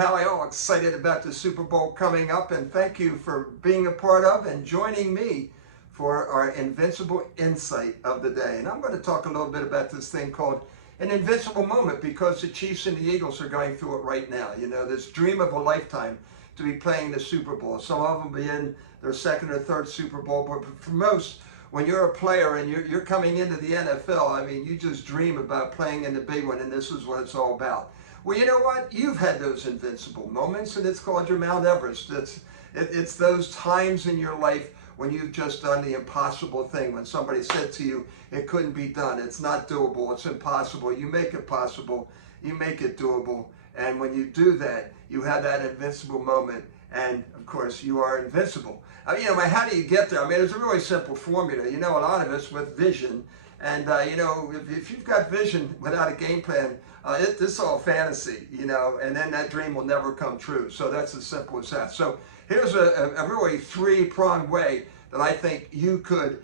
Papale, all excited about the Super Bowl coming up, and thank you for being a part of and joining me for our Invincible Insight of the day. And I'm going to talk a little bit about this thing called an invincible moment, because the Chiefs and the Eagles are going through it right now. You know, this dream of a lifetime to be playing the Super Bowl. Some of them will be in their second or third Super Bowl, but for most, when you're a player and you're coming into the NFL, I mean, you just dream about playing in the big one, and this is what it's all about. Well, you know what? You've had those invincible moments, and it's called your Mount Everest. It's those times in your life when you've just done the impossible thing, when somebody said to you, it couldn't be done, it's not doable, it's impossible. You make it possible, you make it doable, and when you do that, you have that invincible moment, and of course, you are invincible. I mean, how do you get there? I mean, it's a really simple formula. You know, a lot of it's with vision, and you know, if you've got vision without a game plan, this is all fantasy, you know, and then that dream will never come true. So that's as simple as that. So here's a really three-pronged way that I think you could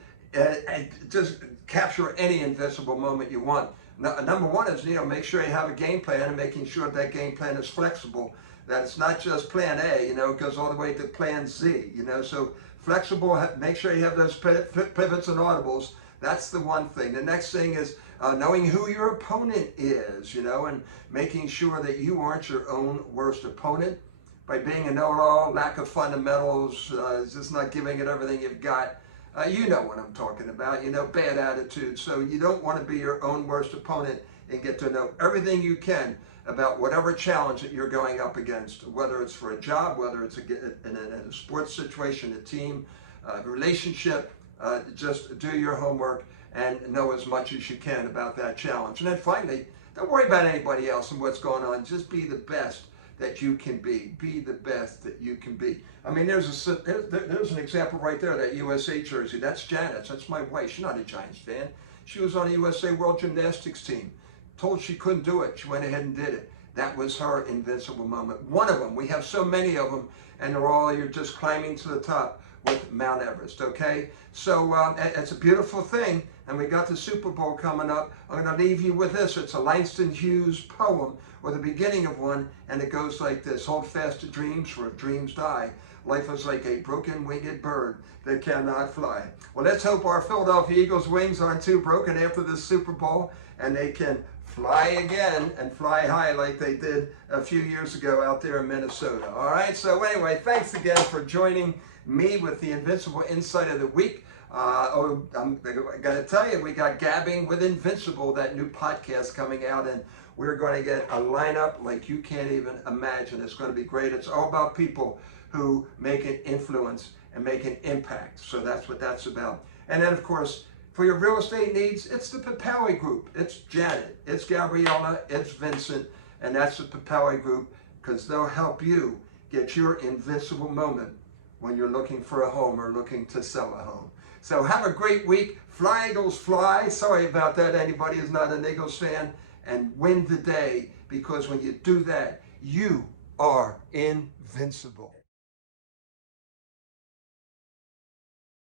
just capture any invincible moment you want. Number one is, you know, make sure you have a game plan, and making sure that game plan is flexible, that it's not just plan A, you know, it goes all the way to plan Z, you know. So flexible, make sure you have those pivots and audibles. That's the one thing. The next thing is knowing who your opponent is, you know, and making sure that you aren't your own worst opponent by being a know-it-all, lack of fundamentals, just not giving it everything you've got. You know what I'm talking about, you know, bad attitude. So you don't want to be your own worst opponent, and get to know everything you can about whatever challenge that you're going up against, whether it's for a job, whether it's in a sports situation, a team, a relationship. Just do your homework and know as much as you can about that challenge. And then finally, don't worry about anybody else and what's going on. Just be the best that you can be. Be the best that you can be. I mean, there's an example right there, that USA jersey. That's Janet's. That's my wife. She's not a Giants fan. She was on the USA World Gymnastics team. Told she couldn't do it. She went ahead and did it. That was her invincible moment. One of them. We have so many of them, and you're just climbing to the top with Mount Everest, okay? So it's a beautiful thing, and we got the Super Bowl coming up. I'm going to leave you with this. It's a Langston Hughes poem, or the beginning of one, and it goes like this: hold fast to dreams, for if dreams die, life is like a broken winged bird that cannot fly. Well, let's hope our Philadelphia Eagles wings aren't too broken after this Super Bowl, and they can fly again and fly high like they did a few years ago out there in Minnesota. All right, so anyway, thanks again for joining me with the Invincible Insight of the Week. I'm going to tell you, we got Gabbing with Invincible, that new podcast coming out, and we're going to get a lineup like you can't even imagine. It's going to be great. It's all about people who make an influence and make an impact. So that's what that's about. And then, of course, for your real estate needs, it's the Papale Group. It's Janet, it's Gabriella, it's Vincent, and that's the Papale Group, because they'll help you get your invincible moment when you're looking for a home or looking to sell a home. So have a great week. Fly, Eagles, fly. Sorry about that, anybody who's not an Eagles fan. And win the day, because when you do that, you are invincible.